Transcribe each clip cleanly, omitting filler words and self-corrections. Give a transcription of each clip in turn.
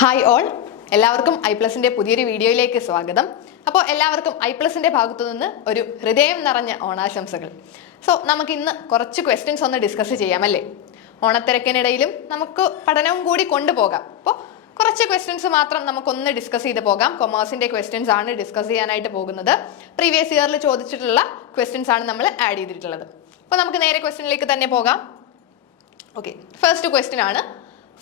Hi all, എല്ലാവർക്കും ഐ+ന്റെ പുതിയൊരു വീഡിയോയിലേക്ക് സ്വാഗതം. അപ്പോൾ എല്ലാവർക്കും ഐ+ന്റെ ഭാഗത്തു നിന്ന് ഒരു ഹൃദയം നിറഞ്ഞ ഓണാശംസകൾ. നമുക്ക് ഇന്ന് കുറച്ച് ക്വസ്റ്റ്യൻസ് ഒന്ന് ഡിസ്കസ് ചെയ്യാമല്ലേ? ഓണത്തിരക്കിനിടയിലും നമുക്ക് പഠനവും കൂടി കൊണ്ടുപോകാം. അപ്പോൾ കുറച്ച് ക്വസ്റ്റ്യൻസ് മാത്രം നമുക്കൊന്ന് ഡിസ്കസ് ചെയ്ത് പോകാം. കൊമേഴ്സിന്റെ ക്വസ്റ്റ്യൻസ് ആണ് ഡിസ്കസ് ചെയ്യാനായിട്ട് പോകുന്നത്. പ്രീവിയസ് ഇയറിൽ ചോദിച്ചിട്ടുള്ള ക്വസ്റ്റ്യൻസ് ആണ് നമ്മൾ ആഡ് ചെയ്തിട്ടുള്ളത്. അപ്പോൾ നമുക്ക് നേരെ ക്വസ്റ്റ്യനിലേക്ക് തന്നെ പോകാം. ഓക്കെ, ഫസ്റ്റ് ക്വസ്റ്റ്യൻ ആണ്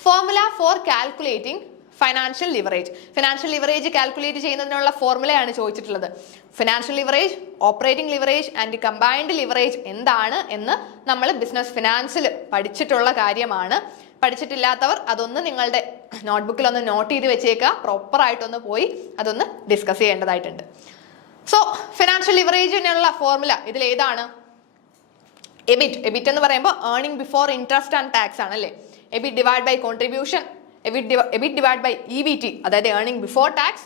formula four calculating financial leverage. Financial leverage calculate ചെയ്യുന്നതിനുള്ള ഫോർമുലയാണ് ചോദിച്ചിട്ടുള്ളത്. Financial leverage, operating leverage and combined leverage എന്താണ് എന്ന് നമ്മൾ ബിസിനസ് ഫിനാൻസിൽ പഠിച്ചിട്ടുള്ള കാര്യമാണ്. പഠിച്ചിട്ടില്ലാത്തവർ അതൊന്ന് നിങ്ങളുടെ നോട്ട്ബുക്കിൽ ഒന്ന് നോട്ട് ചെയ്ത് വെച്ചേക്കുക. പ്രോപ്പറായിട്ടൊന്ന് പോയി അതൊന്ന് ഡിസ്കസ് ചെയ്യേണ്ടതായിട്ടുണ്ട്. ഫിനാൻഷ്യൽ ലിവറേജിനുള്ള ഫോർമുല ഇതിൽ ഏതാണ്? എബിറ്റ് എന്ന് പറയുമ്പോൾ earning before interest and tax ആണ് അല്ലേ? EBIT divide by contribution, EBIT divide by EBT, അതായത് earning before tax,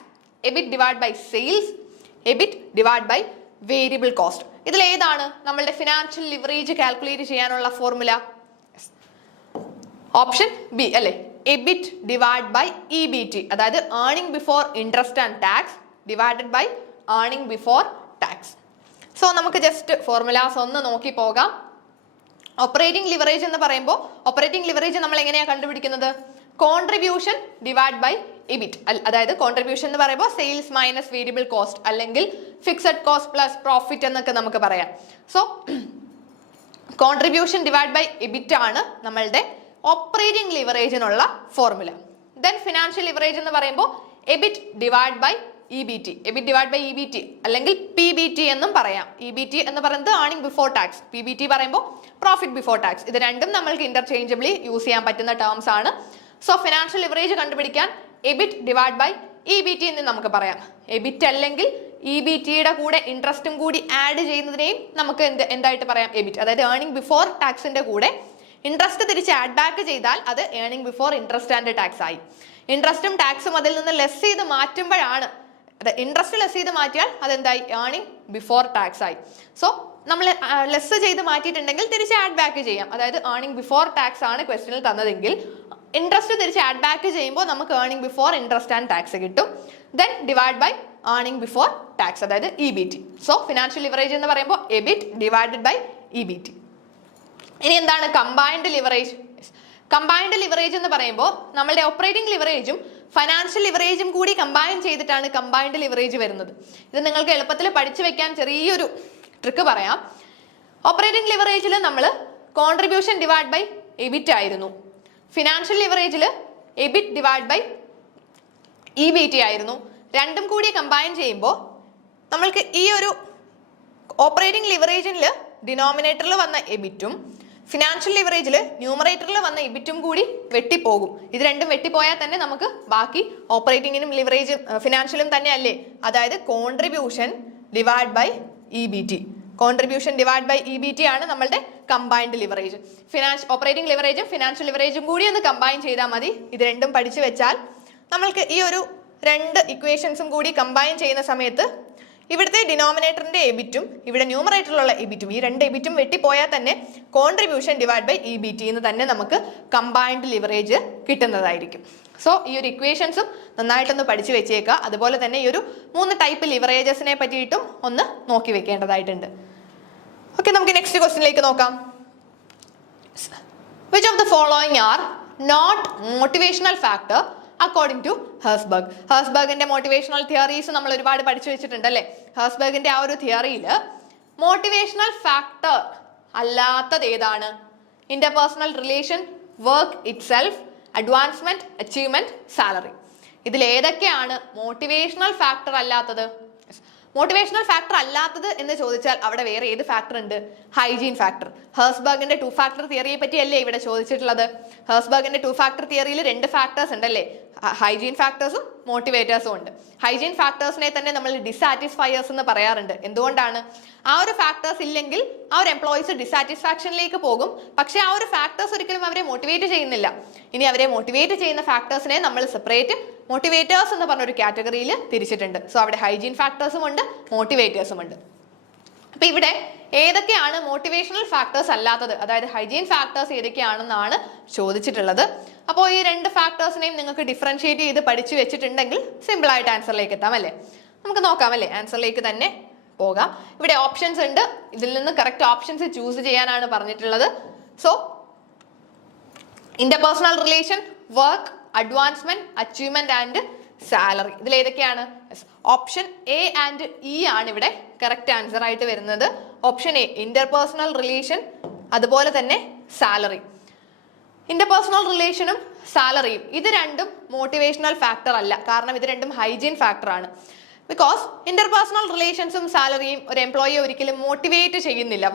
EBIT divide by sales, EBIT divide by variable cost. ഇതിൽ ഏതാണ് നമ്മളുടെ ഫിനാൻഷ്യൽ ലിവറേജ് കാൽക്കുലേറ്റ് ചെയ്യാനുള്ള ഫോർമുല? ഓപ്ഷൻ ബി അല്ലേ? EBIT divide by EBT, അതായത് earning before interest and tax divided by earning before tax. നമുക്ക് just formulas ഒന്ന് നോക്കി പോകാം. ഓപ്പറേറ്റിംഗ് ലിവറേജ് എന്ന് പറയുമ്പോൾ ഓപ്പറേറ്റിംഗ് ലിവറേജ് നമ്മൾ എങ്ങനെയാണ് കണ്ടുപിടിക്കുന്നത്? കോൺട്രിബ്യൂഷൻ ഡിവൈഡ് ബൈ എബിറ്റ്, അതായത് കോൺട്രിബ്യൂഷൻ എന്ന് പറയുമ്പോൾ സെയിൽസ് മൈനസ് വേരിയബിൾ കോസ്റ്റ് അല്ലെങ്കിൽ ഫിക്സഡ് കോസ്റ്റ് പ്ലസ് പ്രോഫിറ്റ് എന്നൊക്കെ നമുക്ക് പറയാം. കോൺട്രിബ്യൂഷൻ ഡിവൈഡ് ബൈ എബിറ്റ് ആണ് നമ്മളുടെ ഓപ്പറേറ്റിംഗ് ലിവറേജിനുള്ള ഫോർമുല. ദെൻ ഫിനാൻഷ്യൽ ലിവറേജ് എന്ന് പറയുമ്പോൾ EBIT divide by EBT, EBIT divide by EBT അല്ലെങ്കിൽ PBT എന്നും പറയാം. EBT എന്ന് പറയുന്നത് ഏർണിംഗ് ബിഫോർ ടാക്സ്, PBT പറയുമ്പോൾ പ്രോഫിറ്റ് ബിഫോർ ടാക്സ്. ഇത് രണ്ടും നമ്മൾക്ക് ഇന്റർചേഞ്ചബിളി യൂസ് ചെയ്യാൻ പറ്റുന്ന ടേംസ് ആണ്. ഫിനാൻഷ്യൽ ലിവറേജ് കണ്ടുപിടിക്കാൻ എബിറ്റ് ഡിവൈഡ് ബൈ EBT എന്ന് നമുക്ക് പറയാം. എബിറ്റ് അല്ലെങ്കിൽ EBTയുടെ കൂടെ ഇൻട്രസ്റ്റും കൂടി ആഡ് ചെയ്യുന്നതിനെയും നമുക്ക് എന്തായിട്ട് പറയാം? എബിറ്റ്, അതായത് ഏർണിംഗ് ബിഫോർ ടാക്സിന്റെ കൂടെ ഇൻട്രസ്റ്റ് തിരിച്ച് ആഡ് ബാക്ക് ചെയ്താൽ അത് earning before interest and tax ആയി. ഇൻട്രസ്റ്റും ടാക്സും അതിൽ നിന്ന് ലെസ് ചെയ്ത് മാറ്റുമ്പോഴാണ്, ഇൻട്രസ്റ്റ് ലെസ് ചെയ്ത് മാറ്റിയാൽ അതെന്തായി? ഏർണിംഗ് ബിഫോർ ടാക്സ് ആയി. നമ്മൾ ലെസ് ചെയ്ത് മാറ്റിയിട്ടുണ്ടെങ്കിൽ തിരിച്ച് ആഡ് ബാക്ക് ചെയ്യാം. അതായത് ഏർണിംഗ് ബിഫോർ ടാക്സ് ആണ് ക്വസ്റ്റ്യനിൽ തന്നതെങ്കിൽ ഇൻട്രസ്റ്റ് തിരിച്ച് ആഡ് ബാക്ക് ചെയ്യുമ്പോൾ നമുക്ക് earning before interest and tax കിട്ടും. Then divide by earning before tax, അതായത് EBT. ഫിനാൻഷ്യൽ ലിവറേജ് എന്ന് പറയുമ്പോൾ എബിറ്റ് ഡിവൈഡഡ് ബൈ EBT. ഇനി എന്താണ് കമ്പൈൻഡ് ലിവറേജ്? കമ്പൈൻഡ് ലിവറേജ് എന്ന് പറയുമ്പോൾ നമ്മളുടെ ഓപ്പറേറ്റിംഗ് ലിവറേജും ഫൈനാൻഷ്യൽ ലിവറേജും കൂടി കമ്പൈൻ ചെയ്തിട്ടാണ് കമ്പൈൻഡ് ലിവറേജ് വരുന്നത്. ഇത് നിങ്ങൾക്ക് എളുപ്പത്തിൽ പഠിച്ചു വെക്കാൻ ചെറിയൊരു ട്രിക്ക് പറയാം. ഓപ്പറേറ്റിംഗ് ലിവറേജിൽ നമ്മൾ കോൺട്രിബ്യൂഷൻ ഡിവൈഡ് ബൈ എബിറ്റ് ആയിരുന്നു. ഫിനാൻഷ്യൽ ലിവറേജിൽ എബിറ്റ് ഡിവൈഡ് ബൈ EBT ആയിരുന്നു. രണ്ടും കൂടി കമ്പൈൻ ചെയ്യുമ്പോൾ നമ്മൾക്ക് ഈ ഒരു ഓപ്പറേറ്റിംഗ് ലിവറേജിൽ ഡിനോമിനേറ്ററിൽ വന്ന എബിറ്റും ഫിനാൻഷ്യൽ ലിവറേജിൽ ന്യൂമറേറ്ററിൽ വന്ന എബിറ്റും കൂടി വെട്ടിപ്പോകും. ഇത് രണ്ടും വെട്ടിപ്പോയാൽ തന്നെ നമുക്ക് ബാക്കി ഓപ്പറേറ്റിംഗിനും ലിവറേജ് ഫിനാൻഷ്യലും തന്നെ അല്ലേ? അതായത് contribution divide by EBT, contribution divide by EBT ആണ് നമ്മളുടെ കമ്പൈൻഡ് ലിവറേജ്. ഓപ്പറേറ്റിംഗ് ലിവറേജും ഫിനാൻഷ്യൽ ലിവറേജും കൂടി ഒന്ന് കമ്പൈൻ ചെയ്താൽ മതി. ഇത് രണ്ടും പഠിച്ചു വെച്ചാൽ നമ്മൾക്ക് ഈ ഒരു രണ്ട് ഇക്വേഷൻസും കൂടി കമ്പൈൻ ചെയ്യുന്ന സമയത്ത് ഇവിടുത്തെ ഡിനോമിനേറ്ററിന്റെ എബിറ്റും ഇവിടെ ന്യൂമറേറ്ററിലുള്ള എബിറ്റും, ഈ രണ്ട് എബിറ്റും വെട്ടിപ്പോയാൽ തന്നെ കോൺട്രിബ്യൂഷൻ ഡിവൈഡ് ബൈ EBT എന്ന് തന്നെ നമുക്ക് കമ്പൈൻഡ് ലിവറേജ് കിട്ടുന്നതായിരിക്കും. ഈ ഒരു ഇക്വേഷൻസും നന്നായിട്ടൊന്ന് പഠിച്ചു വെച്ചേക്കുക. അതുപോലെ തന്നെ ഈ ഒരു 3 ടൈപ്പ് ലിവറേജസിനെ പറ്റിയിട്ടും ഒന്ന് നോക്കി വെക്കേണ്ടതായിട്ടുണ്ട്. ഓക്കെ, നമുക്ക് നെക്സ്റ്റ് ക്വസ്റ്റ്യനിലേക്ക് നോക്കാം. Which of the following are not motivational factor according to Herzberg? ഹെർസ്ബർഗിന്റെ മോട്ടിവേഷണൽ തിയറീസ് നമ്മൾ ഒരുപാട് പഠിച്ചു വെച്ചിട്ടുണ്ട് അല്ലേ? ഹെർസ്ബർഗിന്റെ ആ ഒരു തിയറിയിൽ മോട്ടിവേഷണൽ ഫാക്ടർ അല്ലാത്തത് ഏതാണ്? Interpersonal relation, work itself, advancement, achievement, salary. ഇതിൽ ഏതൊക്കെയാണ് മോട്ടിവേഷണൽ ഫാക്ടർ അല്ലാത്തത്? മോട്ടിവേഷണൽ ഫാക്ടർ അല്ലാത്തത് എന്ന് ചോദിച്ചാൽ അവിടെ വേറെ ഏത് ഫാക്ടർ ഉണ്ട്? Hygiene factor. ഹെർസ്ബർഗിന്റെ 2 ഫാക്ടർ തിയറിയെ പറ്റിയല്ലേ ഇവിടെ ചോദിച്ചിട്ടുള്ളത്? ഹെർസ്ബർഗിന്റെ 2 ഫാക്ടർ തിയറിയിൽ 2 ഫാക്ടേഴ്സ് ഉണ്ടല്ലേ? ഹൈജീൻ ഫാക്ടേഴ്സും മോട്ടിവേറ്റേഴ്സും ഉണ്ട്. ഹൈജീൻ ഫാക്ടേഴ്സിനെ തന്നെ നമ്മൾ ഡിസാറ്റിസ്ഫയേഴ്സ് എന്ന് പറയാറുണ്ട്. എന്തുകൊണ്ടാണ്? ആ ഒരു ഫാക്ടേഴ്സ് ഇല്ലെങ്കിൽ ആ ഒരു എംപ്ലോയീസ് ഡിസാറ്റിസ്ഫാക്ഷനിലേക്ക് പോകും. പക്ഷെ ആ ഒരു ഫാക്ടേഴ്സ് ഒരിക്കലും അവരെ മോട്ടിവേറ്റ് ചെയ്യുന്നില്ല. ഇനി അവരെ മോട്ടിവേറ്റ് ചെയ്യുന്ന ഫാക്ടേഴ്സിനെ നമ്മൾ സെപ്പറേറ്റ് മോട്ടിവേറ്റേഴ്സ് എന്ന് പറഞ്ഞൊരു കാറ്റഗറിയിൽ തിരിച്ചിട്ടുണ്ട്. അവിടെ ഹൈജീൻ ഫാക്ടേഴ്സും ഉണ്ട്, മോട്ടിവേറ്റേഴ്സും ഉണ്ട്. അപ്പൊ ഇവിടെ ഏതൊക്കെയാണ് മോട്ടിവേഷണൽ ഫാക്ടേഴ്സ് അല്ലാത്തത്, അതായത് ഹൈജീൻ ഫാക്ടേഴ്സ് ഏതൊക്കെയാണെന്നാണ് ചോദിച്ചിട്ടുള്ളത്. അപ്പോൾ ഈ രണ്ട് ഫാക്ടേഴ്സിനെയും നിങ്ങൾക്ക് ഡിഫറൻഷിയേറ്റ് ചെയ്ത് പഠിച്ചു വെച്ചിട്ടുണ്ടെങ്കിൽ സിമ്പിൾ ആയിട്ട് ആൻസറിലേക്ക് എത്താം അല്ലേ. നമുക്ക് നോക്കാം അല്ലേ, ആൻസറിലേക്ക് തന്നെ പോകാം. ഇവിടെ ഓപ്ഷൻസ് ഉണ്ട്, ഇതിൽ നിന്ന് കറക്റ്റ് ഓപ്ഷൻസ് ചൂസ് ചെയ്യാനാണ് പറഞ്ഞിട്ടുള്ളത്. So interpersonal relation, work, advancement, achievement and salary. ഇതിൽ ഏതൊക്കെയാണ്? ഓപ്ഷൻ എ ആൻഡ് ഇ ആണ് ഇവിടെ കറക്റ്റ് ആൻസർ ആയിട്ട് വരുന്നത്. ഓപ്ഷൻ എ ഇന്റർപേഴ്സണൽ റിലേഷൻ, അതുപോലെ തന്നെ സാലറി. ഇന്റർപേഴ്സണൽ റിലേഷനും സാലറിയും ഇത് രണ്ടും മോട്ടിവേഷണൽ ഫാക്ടർ അല്ല, കാരണം ഇത് രണ്ടും ഹൈജീൻ ഫാക്ടർ ആണ്. ബിക്കോസ് ഇന്റർപേഴ്സണൽ റിലേഷൻസും സാലറിയും ഒരു എംപ്ലോയിയെ ഒരിക്കലും മോട്ടിവേറ്റ് ചെയ്യുന്നില്ല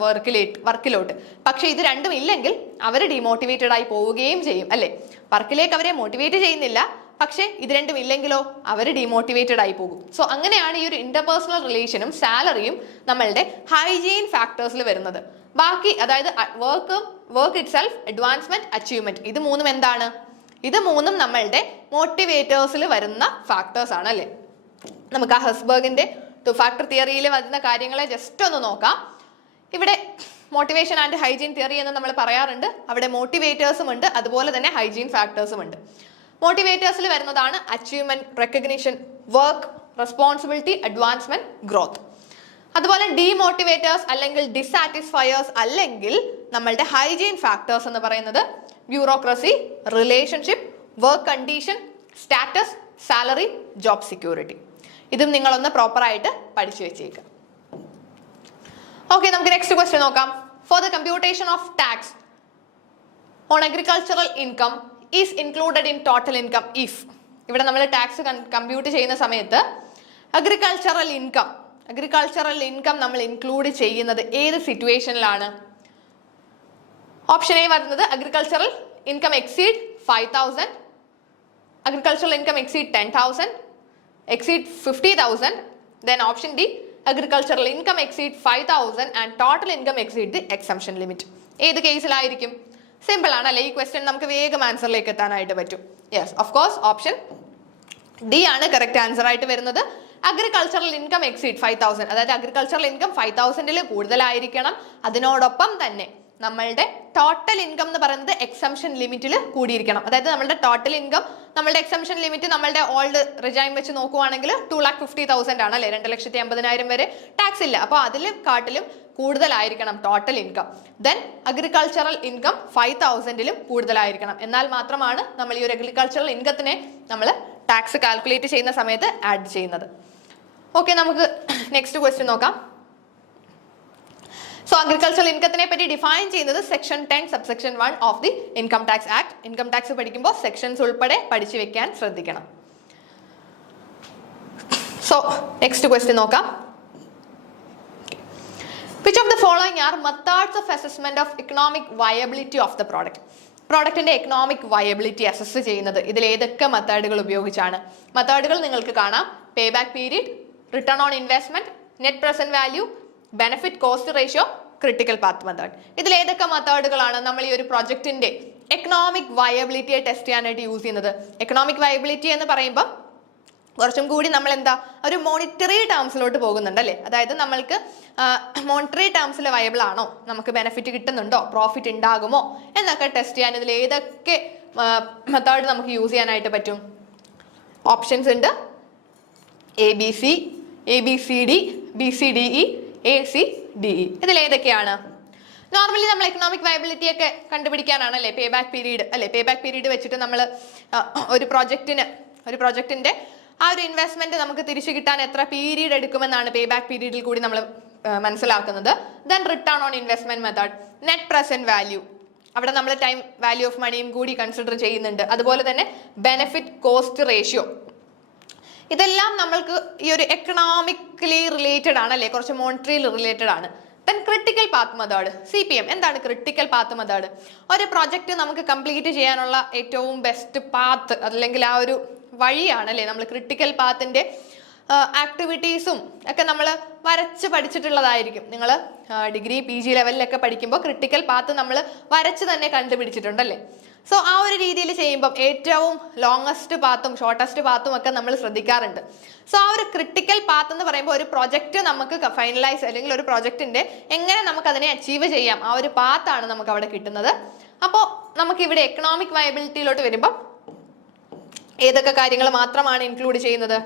വർക്കിലോട്ട്. പക്ഷെ ഇത് രണ്ടും ഇല്ലെങ്കിൽ അവർ ഡിമോട്ടിവേറ്റഡ് ആയി പോവുകയും ചെയ്യും അല്ലെ. വർക്കിലേക്ക് അവരെ മോട്ടിവേറ്റ് ചെയ്യുന്നില്ല, പക്ഷെ ഇത് രണ്ടും ഇല്ലെങ്കിലോ അവർ ഡിമോട്ടിവേറ്റഡ് ആയി പോകും. സോ അങ്ങനെയാണ് ഈ ഒരു ഇന്റർപേഴ്സണൽ റിലേഷനും സാലറിയും നമ്മളുടെ ഹൈജീൻ ഫാക്ടേഴ്സിൽ വരുന്നത്. ബാക്കി അതായത് work itself, advancement, achievement, ഇത് മൂന്നും എന്താണ്? ഇത് മൂന്നും നമ്മളുടെ മോട്ടിവേറ്റേഴ്സിൽ വരുന്ന ഫാക്ടേഴ്സ് ആണ് അല്ലെ. നമുക്ക് ആ ഹെസ്ബർഗിന്റെ 2 ഫാക്ടർ തിയറിയിൽ വരുന്ന കാര്യങ്ങളെ ജസ്റ്റ് ഒന്ന് നോക്കാം. ഇവിടെ മോട്ടിവേഷൻ ആൻഡ് ഹൈജീൻ തിയറി എന്ന് നമ്മൾ പറയാറുണ്ട്. അവിടെ മോട്ടിവേറ്റേഴ്സും ഉണ്ട്, അതുപോലെ തന്നെ ഹൈജീൻ ഫാക്ടേഴ്സും ഉണ്ട്. മോട്ടിവേറ്റേഴ്സിൽ വരുന്നതാണ് achievement, recognition, work, responsibility, advancement, growth. അതുപോലെ ഡിമോട്ടിവേറ്റേഴ്സ് അല്ലെങ്കിൽ ഡിസാറ്റിസ്ഫയേഴ്സ് അല്ലെങ്കിൽ നമ്മളുടെ ഹൈജീൻ ഫാക്ടേഴ്സ് എന്ന് പറയുന്നത് bureaucracy, relationship, work condition, status, salary, job security. ഇതും നിങ്ങളൊന്ന് പ്രോപ്പറായിട്ട് പഠിച്ചു വെച്ചേക്കുക. ഓക്കെ, നമുക്ക് നെക്സ്റ്റ് ക്വസ്റ്റ്യൻ നോക്കാം. For the computation of tax on agricultural income is included in total income if. ഇവിടെ നമ്മൾ ടാക്സ് കമ്പ്യൂട്ട് ചെയ്യുന്ന സമയത്ത് അഗ്രികൾച്ചറൽ ഇൻകം നമ്മൾ ഇൻക്ലൂഡ് ചെയ്യുന്നത് ഏത് സിറ്റുവേഷനിലാണ്? ഓപ്ഷൻ എ വരുന്നത് agricultural income exceed 5,000, agricultural income exceed 10,000, exceed 50,000. Then option D, agricultural income exceed 5,000 and total income exceed the exemption limit. ഏത് കേസിലായിരിക്കും? Simple ആണ് അല്ലെ. ഈ ക്വസ്റ്റ്യൻ നമുക്ക് വേഗം ആൻസറിലേക്ക് എത്താനായിട്ട് പറ്റും. Yes, of course option D ആണ് കറക്റ്റ് ആൻസർ ആയിട്ട് വരുന്നത്. അഗ്രികൾച്ചറൽ ഇൻകം എക്സീഡ് 5,000, അതായത് അഗ്രികൾച്ചറൽ ഇൻകം 5,000 കൂടുതലായിരിക്കണം. അതിനോടൊപ്പം തന്നെ നമ്മളുടെ ടോട്ടൽ ഇൻകം എന്ന് പറയുന്നത് എക്സംഷൻ ലിമിറ്റിൽ കൂടിയിരിക്കണം. അതായത് നമ്മളുടെ ടോട്ടൽ ഇൻകം, നമ്മളുടെ എക്സംഷൻ ലിമിറ്റ് നമ്മളുടെ ഓൾഡ് റിജൈം വെച്ച് നോക്കുവാണെങ്കിൽ 2,50,000 ആണ് അല്ലെ. 2,50,000 വരെ ടാക്സ് ഇല്ല. അപ്പോൾ അതിലും കാട്ടിലും കൂടുതലായിരിക്കണം total income. Then agricultural income 5,000 കൂടുതലായിരിക്കണം. എന്നാൽ മാത്രമാണ് നമ്മൾ ഈ ഒരു അഗ്രികൾച്ചറൽ ഇൻകത്തിനെ നമ്മൾ ടാക്സ് കാൽക്കുലേറ്റ് ചെയ്യുന്ന സമയത്ത് ആഡ് ചെയ്യുന്നത്. ഓക്കെ, നമുക്ക് നെക്സ്റ്റ് ക്വസ്റ്റ്യൻ നോക്കാം. സോ അഗ്രികൾച്ചറൽ ഇൻകത്തിനെ പറ്റി ഡിഫൈൻ ചെയ്യുന്നത് section 10 subsection 1 of the income tax act. Income tax പഠിക്കുമ്പോൾ സെക്ഷൻസ് ഉൾപ്പെടെ പഠിച്ചു വെക്കാൻ ശ്രദ്ധിക്കണം. സോ നെക്സ്റ്റ് ക്വസ്റ്റ്യൻ നോക്കാം. Which of the following are methods of assessment of economic viability of the product? പ്രോഡക്റ്റിന്റെ എക്കണോമിക് വയബിലിറ്റി അസസ് ചെയ്യുന്നത് ഇതിൽ ഏതൊക്കെ മെത്തേഡുകൾ ഉപയോഗിച്ചാണ്? മെത്തേഡുകൾ നിങ്ങൾക്ക് കാണാം. Pay back period, return on investment, net present value, benefit cost ratio, critical path method. ഇതിൽ ഏതൊക്കെ മെത്തേഡുകളാണ് നമ്മൾ ഈ ഒരു പ്രൊജക്ടിന്റെ എക്കണോമിക് വയബിലിറ്റിയെ ടെസ്റ്റ് ചെയ്യാനായിട്ട് യൂസ് ചെയ്യുന്നത്? എക്കണോമിക് വയബിലിറ്റി എന്ന് പറയുമ്പോൾ കുറച്ചും കൂടി നമ്മൾ എന്താ ഒരു മോണിറ്ററി ടേംസിലോട്ട് പോകുന്നുണ്ട് അല്ലേ. അതായത് നമ്മൾക്ക് മോണിറ്ററി ടേംസിൽ വയബിൾ ആണോ, നമുക്ക് ബെനിഫിറ്റ് കിട്ടുന്നുണ്ടോ, പ്രോഫിറ്റ് ഉണ്ടാകുമോ എന്നൊക്കെ ടെസ്റ്റ് ചെയ്യാൻ ഇതിൽ ഏതൊക്കെ മെത്തേഡ് നമുക്ക് യൂസ് ചെയ്യാനായിട്ട് പറ്റും? ഓപ്ഷൻസ് ഉണ്ട്. ABC, ABCD, BCDE, ACDE. ഇതിൽ ഏതൊക്കെയാണ്? നോർമലി നമ്മൾ എക്കണോമിക് വയബിലിറ്റി ഒക്കെ കണ്ടുപിടിക്കാനാണ് അല്ലേ പേ ബാക്ക് പീരീഡ് അല്ലേ. പേ ബാക്ക് പീരീഡ് വെച്ചിട്ട് നമ്മൾ ഒരു പ്രോജക്റ്റിന്റെ ആ ഒരു ഇൻവെസ്റ്റ്മെന്റ് നമുക്ക് തിരിച്ചു കിട്ടാൻ എത്ര പീരീഡ് എടുക്കുമെന്നാണ് പേ ബാക്ക് പീരീഡിൽ കൂടി നമ്മൾ മനസ്സിലാക്കുന്നത്. Then return on investment method, net present value, അവിടെ നമ്മൾ ടൈം വാല്യൂ ഓഫ് മണിയും കൂടി കൺസിഡർ ചെയ്യുന്നുണ്ട്. അതുപോലെ തന്നെ ബെനിഫിറ്റ് കോസ്റ്റ് റേഷ്യോ. ഇതെല്ലാം നമ്മൾക്ക് ഈ ഒരു എക്കണോമിക്കലി റിലേറ്റഡ് ആണ് അല്ലേ, കുറച്ച് മോണിറ്ററി റിലേറ്റഡ് ആണ്. Then critical path method, CPM. എന്താണ് ക്രിട്ടിക്കൽ പാത്ത് മെത്തേഡ്? ഒരു പ്രൊജക്റ്റ് നമുക്ക് കംപ്ലീറ്റ് ചെയ്യാനുള്ള ഏറ്റവും ബെസ്റ്റ് പാത്ത് അല്ലെങ്കിൽ ആ ഒരു വഴിയാണ് അല്ലേ. നമ്മൾ ക്രിട്ടിക്കൽ പാത്തിന്റെ ആക്ടിവിറ്റീസും ഒക്കെ നമ്മൾ വരച്ച് പഠിച്ചിട്ടുള്ളതായിരിക്കും. നിങ്ങൾ ഡിഗ്രി PG ലെവലിലൊക്കെ പഠിക്കുമ്പോൾ ക്രിട്ടിക്കൽ പാത്ത് നമ്മൾ വരച്ച് തന്നെ കണ്ടുപിടിച്ചിട്ടുണ്ടല്ലേ. സോ ആ ഒരു രീതിയിൽ ചെയ്യുമ്പം ഏറ്റവും ലോങ്ങസ്റ്റ് പാത്തും ഷോർട്ടസ്റ്റ് പാത്തും ഒക്കെ നമ്മൾ ശ്രദ്ധിക്കാറുണ്ട്. സോ ആ ഒരു ക്രിട്ടിക്കൽ പാത്ത് എന്ന് പറയുമ്പോൾ ഒരു പ്രൊജക്റ്റ് നമുക്ക് ഫൈനലൈസ് അല്ലെങ്കിൽ ഒരു പ്രൊജക്റ്റിന്റെ എങ്ങനെ നമുക്ക് അതിനെ അച്ചീവ് ചെയ്യാം, ആ ഒരു പാത്താണ് നമുക്ക് അവിടെ കിട്ടുന്നത്. അപ്പോൾ നമുക്ക് ഇവിടെ എക്കണോമിക് വയബിലിറ്റിയിലോട്ട് വരുമ്പോൾ ഏതൊക്കെ കാര്യങ്ങൾ മാത്രമാണ് ഇൻക്ലൂഡ് ചെയ്യുന്നത്?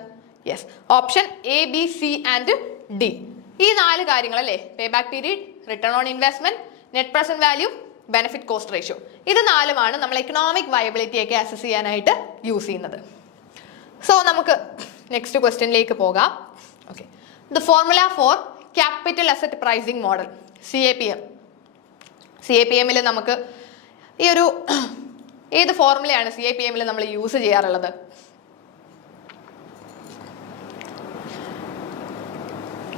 Yes, option A, B, C and D. ഈ 4 കാര്യങ്ങൾ അല്ലേ, pay back period, return on investment, net present value, benefit cost ratio. ഇത് 4മാണ് നമ്മൾ എക്കണോമിക് വയബിലിറ്റിയൊക്കെ അസസ് ചെയ്യാനായിട്ട് യൂസ് ചെയ്യുന്നത്. സോ നമുക്ക് നെക്സ്റ്റ് ക്വസ്റ്റ്യനിലേക്ക് പോകാം. Okay, the formula for capital asset pricing model, CAPM. CAPMൽ നമുക്ക് ഈ ഒരു ഏത് ഫോർമുലയാണ് CAPMൽ നമ്മൾ യൂസ് ചെയ്യാറുള്ളത്?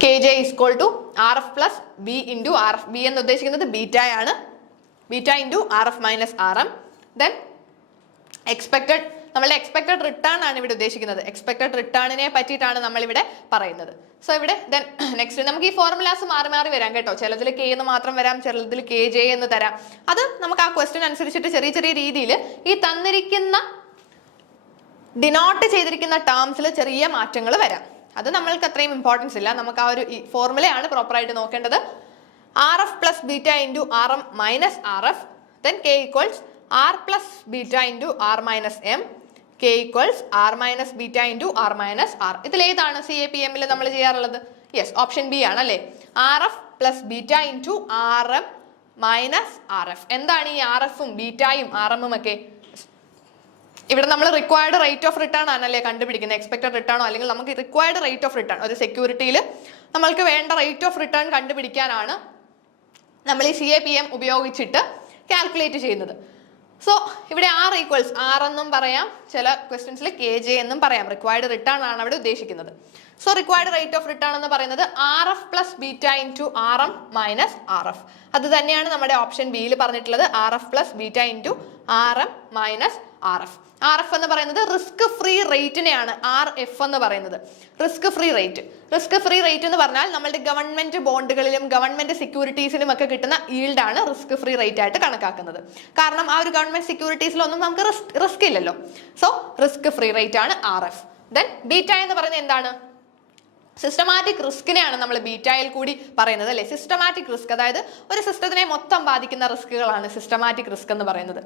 KJ is equal to RF plus B into RF. B എന്ന് ഉദ്ദേശിക്കുന്നത് ബീറ്റയാണ്, beta into RF minus RM. Then expected, നമ്മളുടെ എക്സ്പെക്റ്റഡ് റിട്ടേൺ ആണ് ഇവിടെ ഉദ്ദേശിക്കുന്നത്. എക്സ്പെക്റ്റഡ് റിട്ടേണിനെ പറ്റിയിട്ടാണ് നമ്മളിവിടെ പറയുന്നത്. സോ ഇവിടെ ദെൻ നെക്സ്റ്റ് നമുക്ക് ഈ ഫോർമുലാസ് മാറി മാറി വരാം കേട്ടോ. ചിലതിൽ K എന്ന് മാത്രം വരാം, ചിലതിൽ KJ എന്ന് തരാം. അത് നമുക്ക് ആ ക്വസ്റ്റ്യൻ അനുസരിച്ചിട്ട് ചെറിയ ചെറിയ രീതിയിൽ ഈ തന്നിരിക്കുന്ന ഡിനോട്ട് ചെയ്തിരിക്കുന്ന ടേംസിൽ ചെറിയ മാറ്റങ്ങൾ വരാം. അത് നമ്മൾക്ക് അത്രയും ഇമ്പോർട്ടൻസ് ഇല്ല. നമുക്ക് ആ ഒരു ഫോർമുലയാണ് പ്രോപ്പറായിട്ട് നോക്കേണ്ടത്. RF plus beta into RM minus RF, then K equals R plus beta into R minus M, K equals R minus beta into R minus R. ഇതിലേതാണ് CAPMൽ നമ്മൾ ചെയ്യാറുള്ളത്? യെസ്, ഓപ്ഷൻ ബി ആണ് അല്ലേ, RF plus beta into RM minus RF. എന്താണ് ഈ RFും ബീറ്റയും RM ഒക്കെ? ഇവിടെ നമ്മൾ റിക്വയർഡ് റേറ്റ് ഓഫ് റിട്ടേൺ ആണല്ലേ കണ്ടുപിടിക്കുന്നത്, എക്സ്പെക്ടഡ് റിട്ടേണോ അല്ലെങ്കിൽ നമുക്ക് റിക്വയർഡ് റേറ്റ് ഓഫ് റിട്ടേൺ, ഒരു സെക്യൂരിറ്റിയിൽ നമ്മൾക്ക് വേണ്ട റേറ്റ് ഓഫ് റിട്ടേൺ കണ്ടുപിടിക്കാനാണ് നമ്മൾ ഈ CAPM ഉപയോഗിച്ചിട്ട് കാൽക്കുലേറ്റ് ചെയ്യുന്നത്. സോ ഇവിടെ R ഈക്വൽസ് R എന്നും പറയാം, ചില ക്വസ്റ്റ്യൻസിൽ KJ എന്നും പറയാം. റിക്വയർഡ് റിട്ടേൺ ആണ് അവിടെ ഉദ്ദേശിക്കുന്നത്. So required rate of return എന്ന് പറയുന്നത് RF plus beta into RM minus RF. അത് തന്നെയാണ് നമ്മുടെ ഓപ്ഷൻ ബിയിൽ പറഞ്ഞിട്ടുള്ളത്, RF plus beta into RM minus RF. RF എന്ന് പറയുന്നത് റിസ്ക് ഫ്രീ റേറ്റിനെയാണ് RF എന്ന് പറയുന്നത്, risk free rate. Risk free rate എന്ന് പറഞ്ഞാൽ നമ്മളുടെ ഗവൺമെന്റ് ബോണ്ടുകളിലും ഗവൺമെന്റ് സെക്യൂരിറ്റീസിലും ഒക്കെ കിട്ടുന്ന ഈൽഡ് ആണ് റിസ്ക് ഫ്രീ റേറ്റ് ആയിട്ട് കണക്കാക്കുന്നത്. കാരണം ആ ഒരു ഗവൺമെന്റ് സെക്യൂരിറ്റീസിലൊന്നും നമുക്ക് റിസ്ക് ഇല്ലല്ലോ. സോ റിസ്ക് ഫ്രീ റേറ്റ് ആണ് RF. ദെൻ ബീറ്റ എന്ന് പറയുന്നത് എന്താണ്? സിസ്റ്റമാറ്റിക് റിസ്കിനെയാണ് നമ്മൾ ബീറ്റയിൽ കൂടി പറയുന്നത് അല്ലേ. സിസ്റ്റമാറ്റിക് റിസ്ക്, അതായത് ഒരു സിസ്റ്റത്തിനെ മൊത്തം ബാധിക്കുന്ന റിസ്കുകളാണ് സിസ്റ്റമാറ്റിക് റിസ്ക് എന്ന് പറയുന്നത്.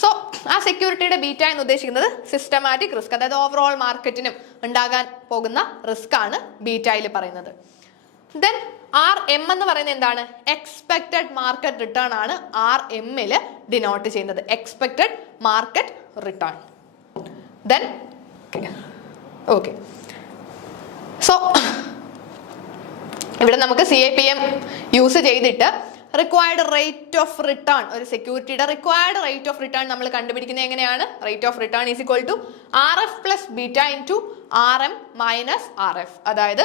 സോ ആ സെക്യൂരിറ്റിയുടെ ബീറ്റ എന്ന് ഉദ്ദേശിക്കുന്നത് സിസ്റ്റമാറ്റിക് റിസ്ക്, അതായത് ഓവറോൾ മാർക്കറ്റിനും ഉണ്ടാകാൻ പോകുന്ന റിസ്ക് ആണ് ബീറ്റയിൽ പറയുന്നത്. ദെൻ RM എന്ന് പറയുന്നത് എന്താണ്? എക്സ്പെക്റ്റഡ് മാർക്കറ്റ് റിട്ടേൺ ആണ് RMൽ ഡിനോട്ട് ചെയ്യുന്നത്, expected market return. Then okay, so ഇവിടെ നമുക്ക് CAPM യൂസ് ചെയ്തിട്ട് റിക്വയർഡ് റേറ്റ് ഓഫ് റിട്ടേൺ, ഒരു സെക്യൂരിറ്റിയുടെ റിക്വയർഡ് റേറ്റ് ഓഫ് റിട്ടേൺ നമ്മൾ കണ്ടുപിടിക്കുന്നത് എങ്ങനെയാണ്? Rate of return is equal to RF plus beta into RM minus RF. അതായത്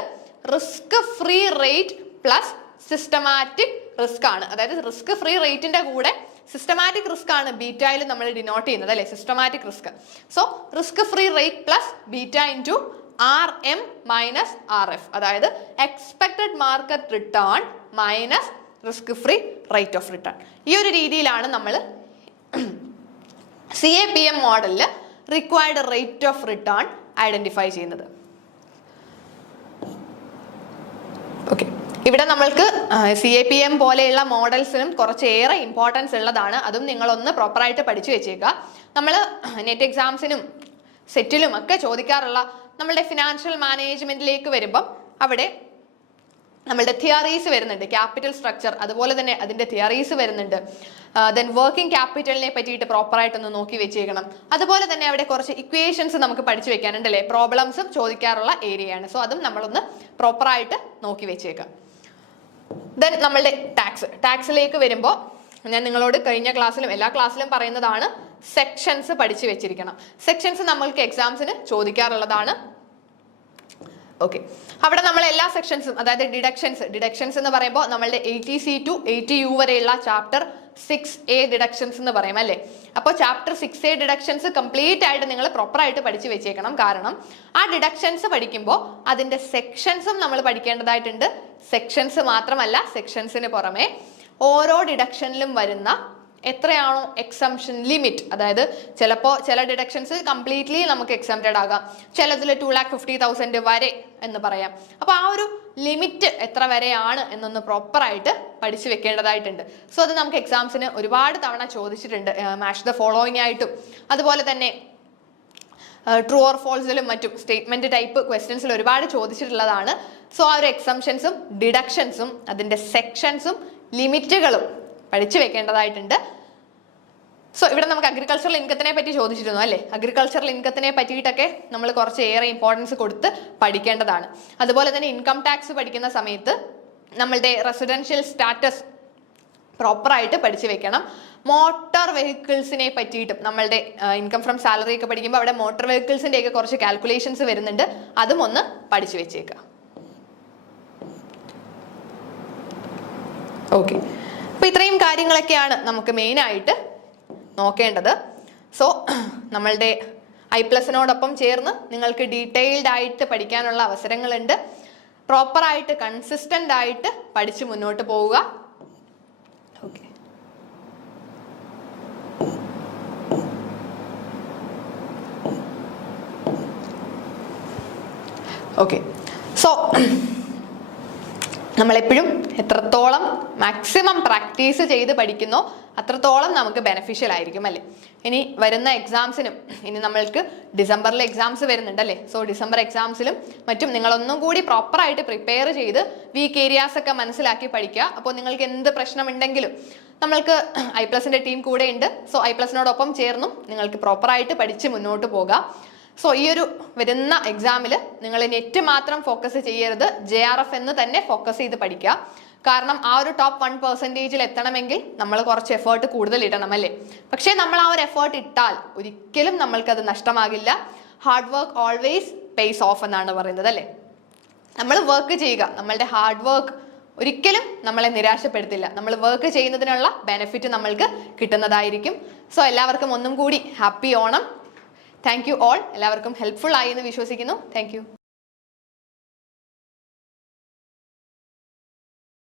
risk free rate plus systematic risk ആണ്. അതായത് റിസ്ക് ഫ്രീ റേറ്റിന്റെ കൂടെ സിസ്റ്റമാറ്റിക് റിസ്ക് ആണ് ബീറ്റയിൽ നമ്മൾ ഡിനോട്ട് ചെയ്യുന്നത് അല്ലെ, systematic risk. So risk free rate plus beta into RM minus RF, അതായത് expected market return minus risk free rate of return. ഈ ഒരു രീതിയിലാണ് നമ്മൾ CAPM മോഡലിൽ required rate of return identify ചെയ്യുന്നത്. ഓക്കെ, ഇവിടെ നമ്മൾക്ക് CAPM പോലെയുള്ള മോഡൽസിനും കുറച്ചേറെ ഇമ്പോർട്ടൻസ് ഉള്ളതാണ്. അതും നിങ്ങളൊന്ന് പ്രോപ്പറായിട്ട് പഠിച്ചു വെച്ചേക്കുക. നമ്മൾ നെറ്റ് എക്സാംസിനും സെറ്റിലും ഒക്കെ ചോദിക്കാറുള്ള നമ്മളുടെ ഫിനാൻഷ്യൽ മാനേജ്മെന്റിലേക്ക് വരുമ്പം അവിടെ നമ്മളുടെ തിയറീസ് വരുന്നുണ്ട്, ക്യാപിറ്റൽ സ്ട്രക്ചർ, അതുപോലെ തന്നെ അതിന്റെ തിയറീസ് വരുന്നുണ്ട്. ദെൻ വർക്കിംഗ് ക്യാപിറ്റലിനെ പറ്റിയിട്ട് പ്രോപ്പറായിട്ടൊന്ന് നോക്കി വെച്ചേക്കണം. അതുപോലെ തന്നെ അവിടെ കുറച്ച് ഇക്വേഷൻസ് നമുക്ക് പഠിച്ചു വെക്കാനുണ്ട് അല്ലേ, പ്രോബ്ലംസും ചോദിക്കാറുള്ള ഏരിയയാണ്. സോ അതും നമ്മളൊന്ന് പ്രോപ്പറായിട്ട് നോക്കി വെച്ചേക്കാം. ദെൻ നമ്മളുടെ ടാക്സിലേക്ക് വരുമ്പോൾ ഞാൻ നിങ്ങളോട് കഴിഞ്ഞ ക്ലാസ്സിലും എല്ലാ ക്ലാസ്സിലും പറയുന്നതാണ്, സെക്ഷൻസ് പഠിച്ചു വെച്ചിരിക്കണം. സെക്ഷൻസ് നമ്മൾക്ക് എക്സാംസിന് ചോദിക്കാറുള്ളതാണ്. ഓക്കെ, അവിടെ നമ്മൾ എല്ലാ സെക്ഷൻസും, അതായത് ഡിഡക്ഷൻസ് എന്ന് പറയുമ്പോൾ നമ്മളുടെ 80C to 80U വരെയുള്ള ചാപ്റ്റർ 6A ഡിഡക്ഷൻസ് എന്ന് പറയും അല്ലേ. അപ്പോൾ ചാപ്റ്റർ 6A ഡിഡക്ഷൻസ് കംപ്ലീറ്റ് ആയിട്ട് നിങ്ങൾ പ്രോപ്പറായിട്ട് പഠിച്ചു വെച്ചേക്കണം. കാരണം ആ ഡിഡക്ഷൻസ് പഠിക്കുമ്പോൾ അതിന്റെ സെക്ഷൻസും നമ്മൾ പഠിക്കേണ്ടതായിട്ടുണ്ട്. സെക്ഷൻസ് മാത്രമല്ല, സെക്ഷൻസിന് പുറമെ ഓരോ ഡിഡക്ഷനിലും വരുന്ന എത്രയാണോ എക്സംഷൻ ലിമിറ്റ്, അതായത് ചിലപ്പോൾ ചില ഡിഡക്ഷൻസ് കംപ്ലീറ്റ്ലി നമുക്ക് എക്സംപ്റ്റഡ് ആകാം, ചിലതിൽ 2,50,000 വരെ എന്ന് പറയാം. അപ്പോൾ ആ ഒരു ലിമിറ്റ് എത്ര വരെയാണ് എന്നൊന്ന് പ്രോപ്പറായിട്ട് പഠിച്ചു വെക്കേണ്ടതായിട്ടുണ്ട്. സോ അത് നമുക്ക് എക്സാംസിന് ഒരുപാട് തവണ ചോദിച്ചിട്ടുണ്ട്, മാച്ച് ദ ഫോളോയിങ് ആയിട്ടും അതുപോലെ തന്നെ ട്രൂ ഓർ ഫോൾസിലും മറ്റും സ്റ്റേറ്റ്മെന്റ് ടൈപ്പ് ക്വസ്റ്റ്യൻസിൽ ഒരുപാട് ചോദിച്ചിട്ടുള്ളതാണ്. സോ ആ ഒരു എക്സംഷൻസും ഡിഡക്ഷൻസും അതിൻ്റെ സെക്ഷൻസും ലിമിറ്റുകളും പഠിച്ചു വെക്കേണ്ടതായിട്ടുണ്ട്. സോ ഇവിടെ നമുക്ക് അഗ്രികൾച്ചറൽ ഇൻകത്തിനെ പറ്റി ചോദിച്ചിരുന്നു അല്ലേ? അഗ്രികൾച്ചറൽ ഇൻകത്തിനെ പറ്റിയിട്ടൊക്കെ നമ്മൾ കുറച്ച് ഏറെ ഇമ്പോർട്ടൻസ് കൊടുത്ത് പഠിക്കേണ്ടതാണ്. അതുപോലെ തന്നെ ഇൻകം ടാക്സ് പഠിക്കുന്ന സമയത്ത് നമ്മളുടെ റെസിഡൻഷ്യൽ സ്റ്റാറ്റസ് പ്രോപ്പറായിട്ട് പഠിച്ചു വെക്കണം. മോട്ടോർ വെഹിക്കിൾസിനെ പറ്റിയിട്ടും നമ്മളുടെ ഇൻകം ഫ്രം സാലറി ഒക്കെ പഠിക്കുമ്പോൾ അവിടെ മോട്ടോർ വെഹിക്കിൾസിന്റെ ഒക്കെ കുറച്ച് കാൽക്കുലേഷൻസ് വരുന്നുണ്ട്, അതും ഒന്ന് പഠിച്ചു വെച്ചേക്കുക. ഓക്കെ, അപ്പൊ ഇത്രയും കാര്യങ്ങളൊക്കെയാണ് നമുക്ക് മെയിൻ ആയിട്ട് നോക്കേണ്ടത്. സോ നമ്മളുടെ I+നോടൊപ്പം ചേർന്ന് നിങ്ങൾക്ക് ഡീറ്റെയിൽഡ് ആയിട്ട് പഠിക്കാനുള്ള അവസരങ്ങളുണ്ട്. പ്രോപ്പറായിട്ട് കൺസിസ്റ്റന്റ് ആയിട്ട് പഠിച്ച് മുന്നോട്ട് പോവുക. Okay, okay. സോ നമ്മളെപ്പോഴും എത്രത്തോളം മാക്സിമം പ്രാക്ടീസ് ചെയ്ത് പഠിക്കുന്നോ അത്രത്തോളം നമുക്ക് ബെനഫിഷ്യൽ ആയിരിക്കും അല്ലേ? ഇനി വരുന്ന എക്സാംസിനും, ഇനി നമ്മൾക്ക് ഡിസംബറിൽ എക്സാംസ് വരുന്നുണ്ടല്ലേ? സോ ഡിസംബർ എക്സാംസിലും മറ്റും നിങ്ങളൊന്നും കൂടി പ്രോപ്പറായിട്ട് പ്രിപ്പയർ ചെയ്ത് വീക്ക് ഏരിയാസ് ഒക്കെ മനസ്സിലാക്കി പഠിക്കുക. അപ്പോൾ നിങ്ങൾക്ക് എന്ത് പ്രശ്നമുണ്ടെങ്കിലും നമ്മൾക്ക് I+ന്റെ ടീം കൂടെ ഉണ്ട്. സോ I+നോടൊപ്പം ചേർന്നും നിങ്ങൾക്ക് പ്രോപ്പറായിട്ട് പഠിച്ച് മുന്നോട്ട് പോകാം. സോ ഈ ഒരു വരുന്ന എക്സാമിൽ നിങ്ങൾ നെറ്റ് മാത്രം ഫോക്കസ് ചെയ്യരുത്, JRF എന്ന് തന്നെ ഫോക്കസ് ചെയ്ത് പഠിക്കുക. കാരണം ആ ഒരു ടോപ്പ് 1% എത്തണമെങ്കിൽ നമ്മൾ കുറച്ച് എഫേർട്ട് കൂടുതൽ ഇടണം അല്ലേ? പക്ഷേ നമ്മൾ ആ ഒരു എഫേർട്ട് ഇട്ടാൽ ഒരിക്കലും നമ്മൾക്കത് നഷ്ടമാകില്ല. Hard work always pays off എന്നാണ് പറയുന്നത് അല്ലേ? നമ്മൾ വർക്ക് ചെയ്യുക, നമ്മളുടെ ഹാർഡ് വർക്ക് ഒരിക്കലും നമ്മളെ നിരാശപ്പെടുത്തില്ല. നമ്മൾ വർക്ക് ചെയ്യുന്നതിനുള്ള ബെനിഫിറ്റ് നമ്മൾക്ക് കിട്ടുന്നതായിരിക്കും. സോ എല്ലാവർക്കും ഒന്നും കൂടി happy Onam. Thank you all. എല്ലാവർക്കും ഹെൽപ്ഫുൾ ആയി എന്ന് വിശ്വസിക്കുന്നു. Thank you.